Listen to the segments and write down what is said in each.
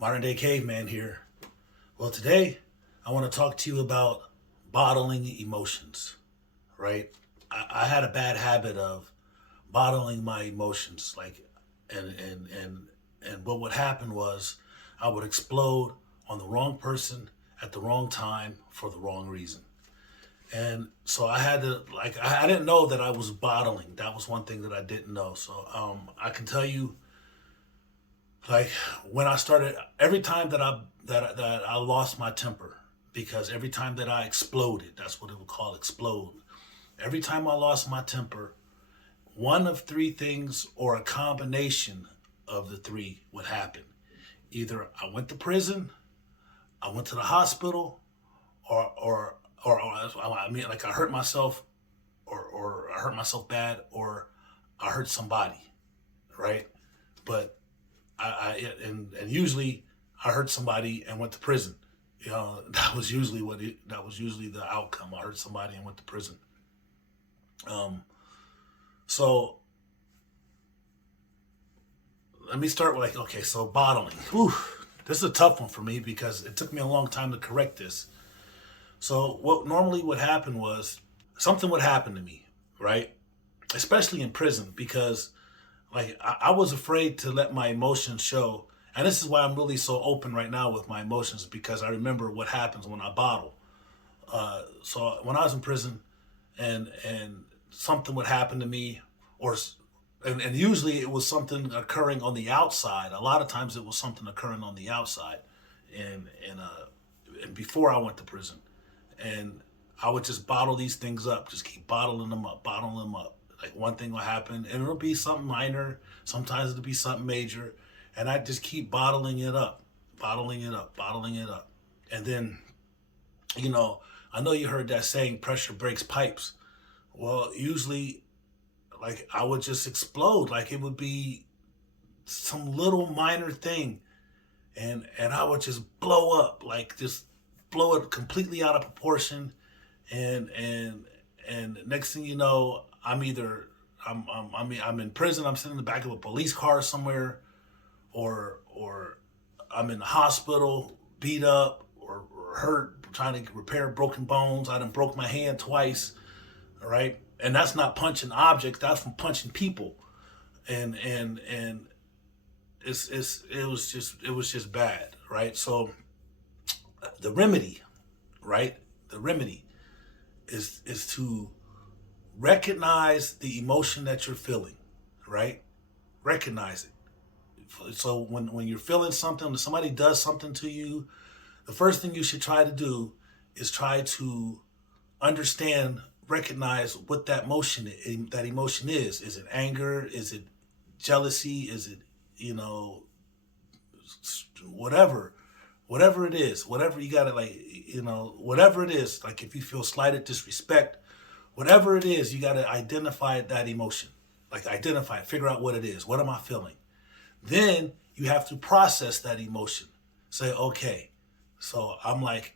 Modern day caveman here. Well, today I want to talk to you about bottling emotions, right? I had a bad habit of bottling my emotions, and what would happen was I would explode on the wrong person at the wrong time for the wrong reason. And so I had to I didn't know that I was bottling. That was one thing that I didn't know. So I can tell you, like, when I started, every time that I lost my temper, because every time that I exploded, that's what it would call explode. Every time I lost my temper, one of three things or a combination of the three would happen. Either I went to prison, I went to the hospital, or I mean, like, I hurt myself, or I hurt myself bad, or I hurt somebody, right? But and usually I hurt somebody and went to prison. That was usually that was usually the outcome. I hurt somebody and went to prison. So let me start with, okay, so bottling. Whew, this is a tough one for me because it took me a long time to correct this. So what normally would happen was something would happen to me, right? Especially in prison, because I was afraid to let my emotions show. And this is why I'm really so open right now with my emotions, because I remember what happens when I bottle. So when I was in prison, and something would happen to me, and usually it was something occurring on the outside. A lot of times it was something occurring on the outside, and before I went to prison, and I would just bottle these things up, just keep bottling them up, bottling them up. Like, one thing will happen, and it'll be something minor. Sometimes it'll be something major, and I just keep bottling it up, bottling it up, bottling it up, and then, I know you heard that saying, "Pressure breaks pipes." Well, usually, I would just explode. Like, it would be some little minor thing, and I would just blow up, like, just blow it completely out of proportion, and next thing you know, I'm in prison. I'm sitting in the back of a police car somewhere, or I'm in the hospital, beat up or hurt, trying to repair broken bones. I done broke my hand twice, all right, and that's not punching objects. That's from punching people, and it was just bad, right? So the remedy, right? The remedy is to recognize the emotion that you're feeling, right? Recognize it. So when you're feeling something, when somebody does something to you, the first thing you should try to do is try to understand, recognize what that emotion is. Is it anger? Is it jealousy? Is it, whatever? Whatever it is, whatever you gotta, whatever it is, like, if you feel slighted, disrespect, whatever it is, you gotta identify that emotion. Like, identify it, figure out what it is. What am I feeling? Then you have to process that emotion. Say, okay, so I'm like,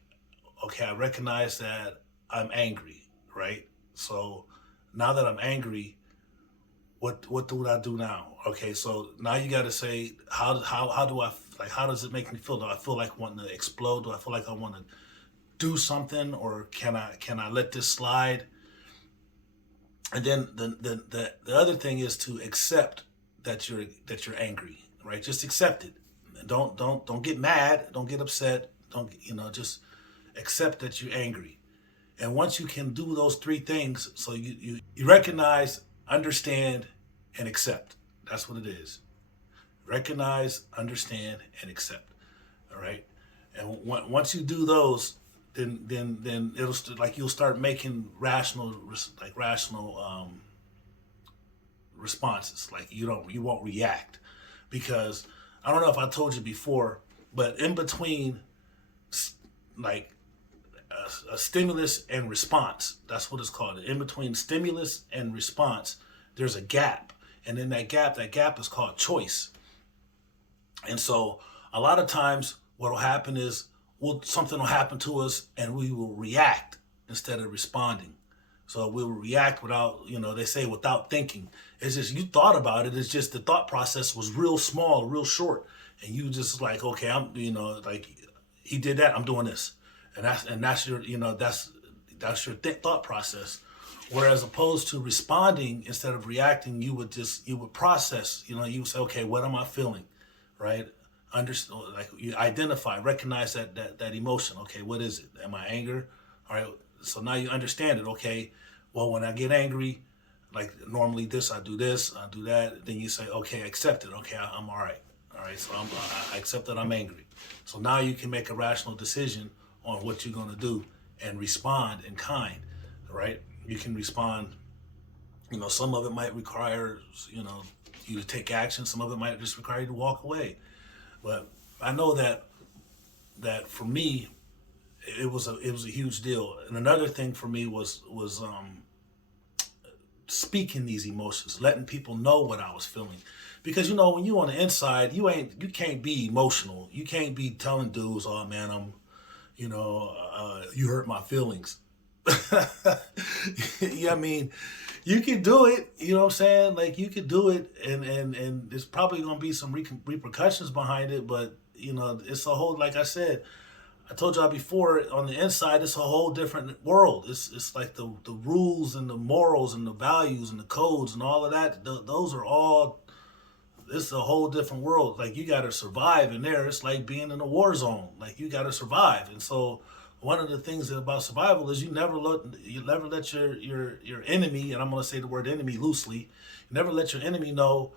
okay, I recognize that I'm angry, right? So now that I'm angry, what do I do now? Okay, so now you got to say, how do I, like, how does it make me feel? Do I feel like wanting to explode? Do I feel like I want to do something, or can I let this slide? And then the other thing is to accept that you're angry, right? Just accept it. Don't get mad. Don't get upset. Don't, just accept that you're angry. And once you can do those three things, so you recognize, understand, and accept. That's what it is. Recognize, understand, and accept. All right. And once you do those, then you'll start making rational responses. Like, you won't react, because I don't know if I told you before, but in between, like, a stimulus and response, that's what it's called. In between stimulus and response, there's a gap, and in that gap is called choice. And so a lot of times what will happen is, something will happen to us and we will react instead of responding. So we will react without, they say without thinking. It's just, you thought about it. It's just the thought process was real small, real short. and you just like, okay, I'm, like he did that, I'm doing this, and that's your, that's your thought process. Whereas opposed to responding instead of reacting, you would process. You would say, okay, what am I feeling, right? Understand, like you identify, recognize that emotion. Okay, what is it? Am I anger? All right. So now you understand it. Okay, well, when I get angry, like normally I do that. Then you say, okay, accept it. Okay, I'm all right. All right, so I accept that I'm angry. So now you can make a rational decision on what you're going to do and respond in kind, right? You can respond, some of it might require, you to take action. Some of it might just require you to walk away. But I know that for me, it was a huge deal. And another thing for me was speaking these emotions, letting people know what I was feeling. Because when you on the inside, you can't be emotional. You can't be telling dudes, "Oh man, you hurt my feelings." Yeah, I mean, you can do it. You know what I'm saying? Like you could do it, and there's probably gonna be some repercussions behind it. But it's a whole, like I said, I told y'all before, on the inside, it's a whole different world. It's like the rules and the morals and the values and the codes and all of that. Those are all. It's a whole different world. Like you got to survive in there. It's like being in a war zone. Like you got to survive. And so one of the things about survival is you never let your enemy, and I'm going to say the word enemy loosely, you never let your enemy know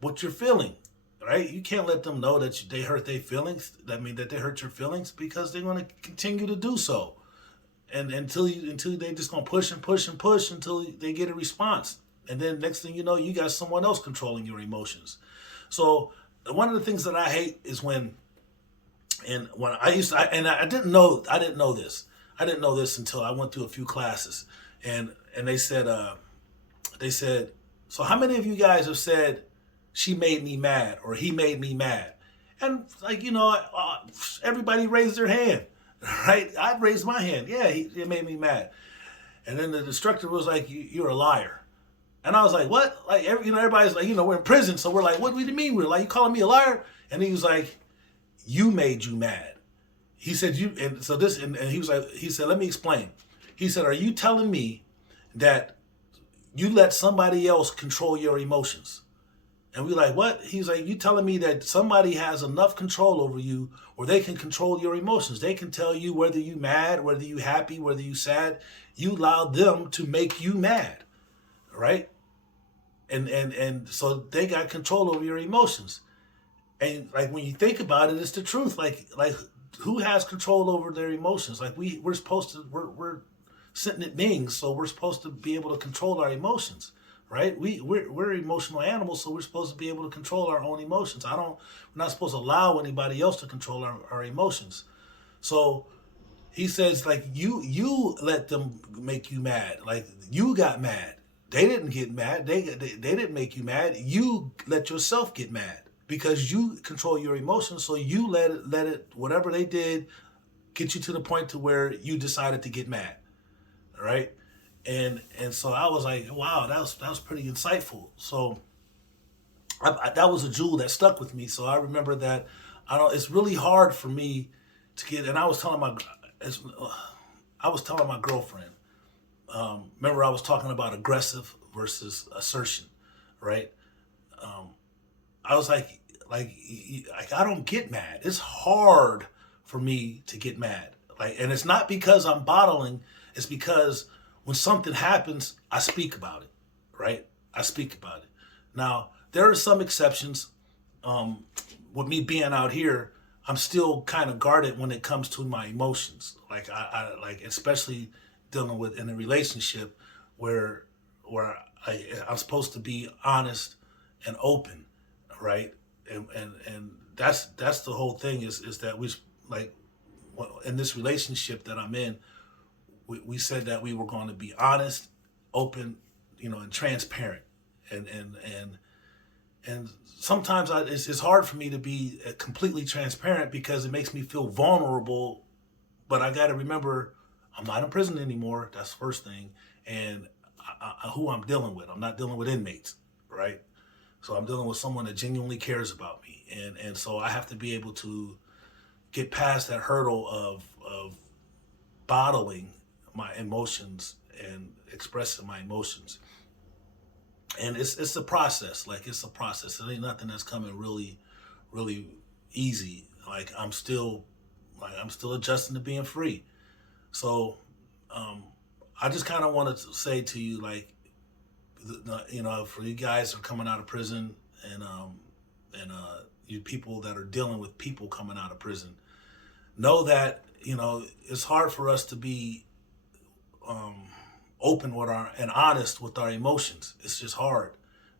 what you're feeling. Right? You can't let them know that they hurt their feelings. That mean that they hurt your feelings, because they're going to continue to do so, and until they just going to push and push and push until they get a response, and then next thing you know, you got someone else controlling your emotions. So one of the things that I hate is when I didn't know this. I didn't know this until I went through a few classes, and they said, so how many of you guys have said, she made me mad or he made me mad? And like, everybody raised their hand, right? I raised my hand. Yeah, it made me mad. And then the instructor was like, you're a liar. And I was like, what? Like, everybody's like, we're in prison. So we're like, what do you mean? We're like, you calling me a liar? And he was like, you made you mad. He said, and he said, let me explain. He said, are you telling me that you let somebody else control your emotions? And we like, what? He's like, you telling me that somebody has enough control over you where they can control your emotions. They can tell you whether you mad, whether you happy, whether you sad. You allow them to make you mad, right? And so they got control over your emotions. And like when you think about it, it's the truth. Like who has control over their emotions? Like we're supposed to, we're sentient beings, so we're supposed to be able to control our emotions. Right? We're emotional animals, so we're supposed to be able to control our own emotions. We're not supposed to allow anybody else to control our emotions. So he says, like, you let them make you mad. Like you got mad. They didn't get mad. They didn't make you mad. You let yourself get mad because you control your emotions. So you let it whatever they did get you to the point to where you decided to get mad. Right? And so I was like, wow, that was pretty insightful. So that was a jewel that stuck with me. So I remember that. It's really hard for me to get. And I was telling my girlfriend. Remember, I was talking about aggressive versus assertion, right? I was like I don't get mad. It's hard for me to get mad. And it's not because I'm bottling. It's because when something happens, I speak about it, right? I speak about it. Now, there are some exceptions. With me being out here, I'm still kind of guarded when it comes to my emotions. Like I especially dealing with in a relationship where I'm supposed to be honest and open, right? And that's the whole thing is that we like in this relationship that I'm in. We said that we were going to be honest, open, and transparent, and sometimes it's hard for me to be completely transparent because it makes me feel vulnerable. But I got to remember, I'm not in prison anymore. That's the first thing, and who I'm dealing with. I'm not dealing with inmates, right? So I'm dealing with someone that genuinely cares about me, and so I have to be able to get past that hurdle of bottling my emotions and expressing my emotions. And it's a process. Like, it's a process. It ain't nothing that's coming really easy. I'm still adjusting to being free. So um, I just kind of wanted to say to you, like, for you guys who are coming out of prison, and you people that are dealing with people coming out of prison, know that it's hard for us to be um, open with our and honest with our emotions. It's just hard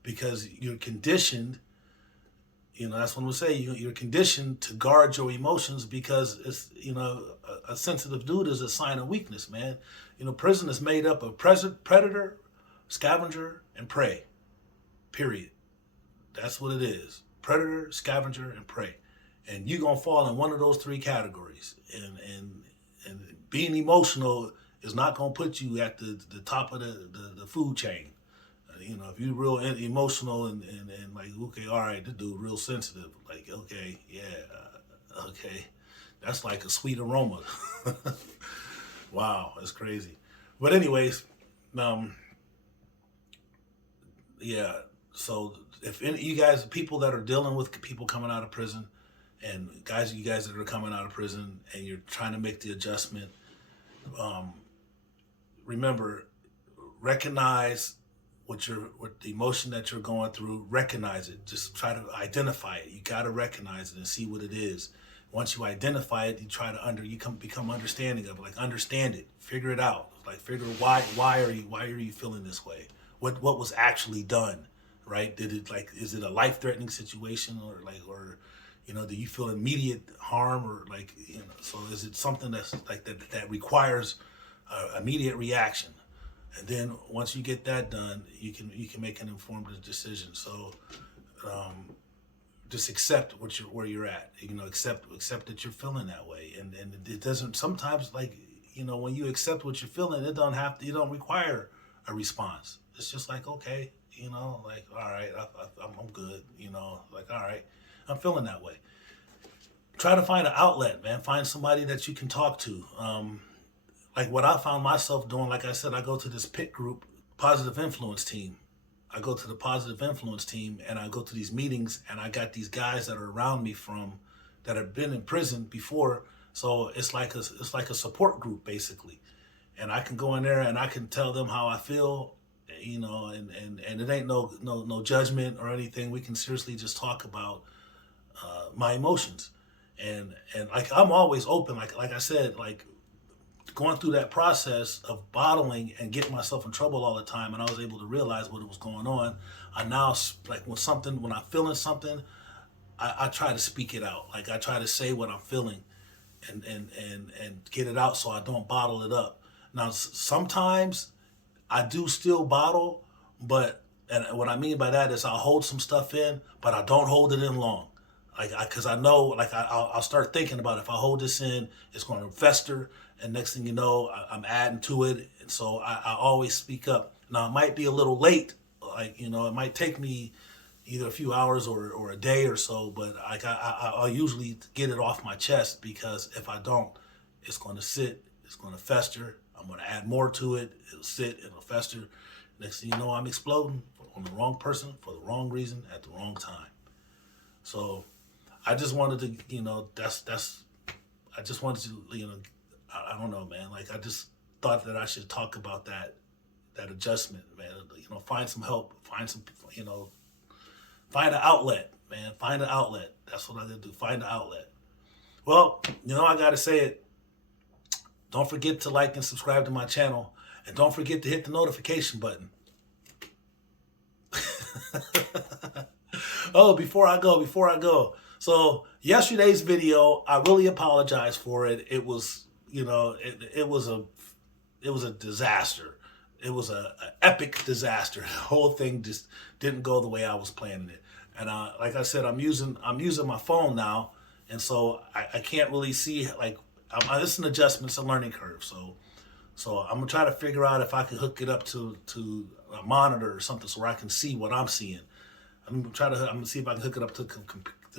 because you're conditioned. That's what I'm gonna say. You're conditioned to guard your emotions because it's a sensitive dude is a sign of weakness, man. Prison is made up of predator, scavenger, and prey. Period. That's what it is. Predator, scavenger, and prey. And you're gonna fall in one of those three categories. And being emotional is not gonna put you at the top of the food chain. If you're real emotional and like, okay, all right, this dude real sensitive. Like, okay, yeah, okay, that's like a sweet aroma. Wow, that's crazy. But anyways, yeah. So if any you guys, people that are dealing with people coming out of prison, and you guys that are coming out of prison, and you're trying to make the adjustment, remember, recognize what the emotion that you're going through. Recognize it. Just try to identify it. You got to recognize it and see what it is. Once you identify it, you try to become understanding of it. Like, understand it, figure it out. Like, figure why are you feeling this way? What was actually done, right? Is it a life-threatening situation, do you feel immediate harm, or so is it something that's like that requires immediate reaction? And then once you get that done, you can make an informed decision. So just accept where you're at. Accept that you're feeling that way, and it doesn't sometimes, when you accept what you're feeling, it don't require a response. It's just like, okay, all right, I'm good. All right, I'm feeling that way. Try to find an outlet, man. Find somebody that you can talk to. Like what I found myself doing, like I said, I go to this PIT group, positive influence team. I go to the positive influence team, and I go to these meetings, and I got these guys that are around me that have been in prison before. So it's like a support group, basically. And I can go in there and I can tell them how I feel, and it ain't no judgment or anything. We can seriously just talk about my emotions. And like, I'm always open, like I said, like, going through that process of bottling and getting myself in trouble all the time, and I was able to realize what was going on. I now, like, when I'm feeling something, I try to speak it out. Like, I try to say what I'm feeling and get it out so I don't bottle it up. Now, sometimes I do still bottle, and what I mean by that is I'll hold some stuff in, but I don't hold it in long. Because I know, like, I'll start thinking about, if I hold this in, it's going to fester, and next thing you know, I'm adding to it. And so I always speak up. Now, it might be a little late, it might take me either a few hours or a day or so, but I'll usually get it off my chest, because if I don't, it's going to sit, it's going to fester. I'm going to add more to it. It'll sit, it'll fester. Next thing you know, I'm exploding on the wrong person for the wrong reason at the wrong time. So I just wanted to, I just wanted to, I don't know, man. Like, I just thought that I should talk about that adjustment, man. Find some help, find an outlet, man. Find an outlet. That's what I gotta do. Find an outlet. Well, I gotta say it. Don't forget to like and subscribe to my channel, and don't forget to hit the notification button. Oh, before I go. So yesterday's video, I really apologize for it. It was, it was a disaster. It was an epic disaster. The whole thing just didn't go the way I was planning it. And like I said, I'm using my phone now, and so I can't really see, like, this is an adjustment, it's a learning curve. So I'm gonna try to figure out if I can hook it up to a monitor or something, so where I can see what I'm seeing. I'm gonna see if I can hook it up to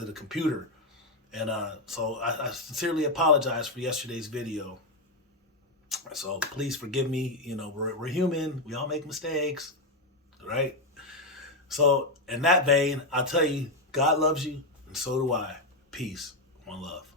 the computer. And so I sincerely apologize for yesterday's video. So please forgive me. You know, we're human. We all make mistakes, right? So in that vein, I'll tell you, God loves you, and so do I. Peace. One love.